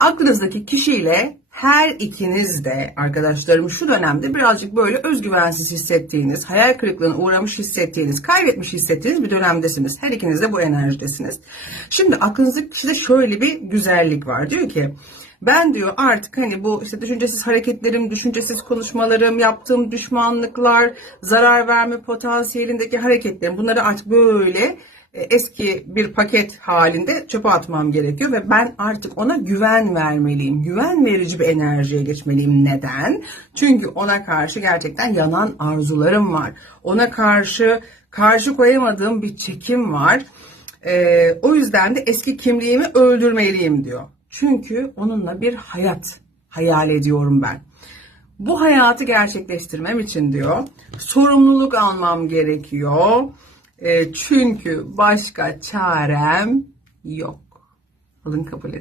Aklınızdaki kişiyle her ikiniz de arkadaşlarım şu dönemde birazcık böyle özgüvensiz hissettiğiniz, hayal kırıklığına uğramış hissettiğiniz, kaybetmiş hissettiğiniz bir dönemdesiniz. Her ikiniz de bu enerjidesiniz. Şimdi aklınızdaki kişide şöyle bir güzellik var. Diyor ki ben diyor artık hani bu işte düşüncesiz hareketlerim, düşüncesiz konuşmalarım, yaptığım düşmanlıklar, zarar verme potansiyelindeki hareketlerim bunları artık böyle eski bir paket halinde çöpe atmam gerekiyor ve ben artık ona güven vermeliyim. Güven verici bir enerjiye geçmeliyim. Neden? Çünkü ona karşı gerçekten yanan arzularım var. Ona karşı karşı koyamadığım bir çekim var. Ee, o yüzden de eski kimliğimi öldürmeliyim diyor. Çünkü onunla bir hayat hayal ediyorum ben. Bu hayatı gerçekleştirmem için diyor sorumluluk almam gerekiyor. E, çünkü başka çarem yok. Alın kabul edin.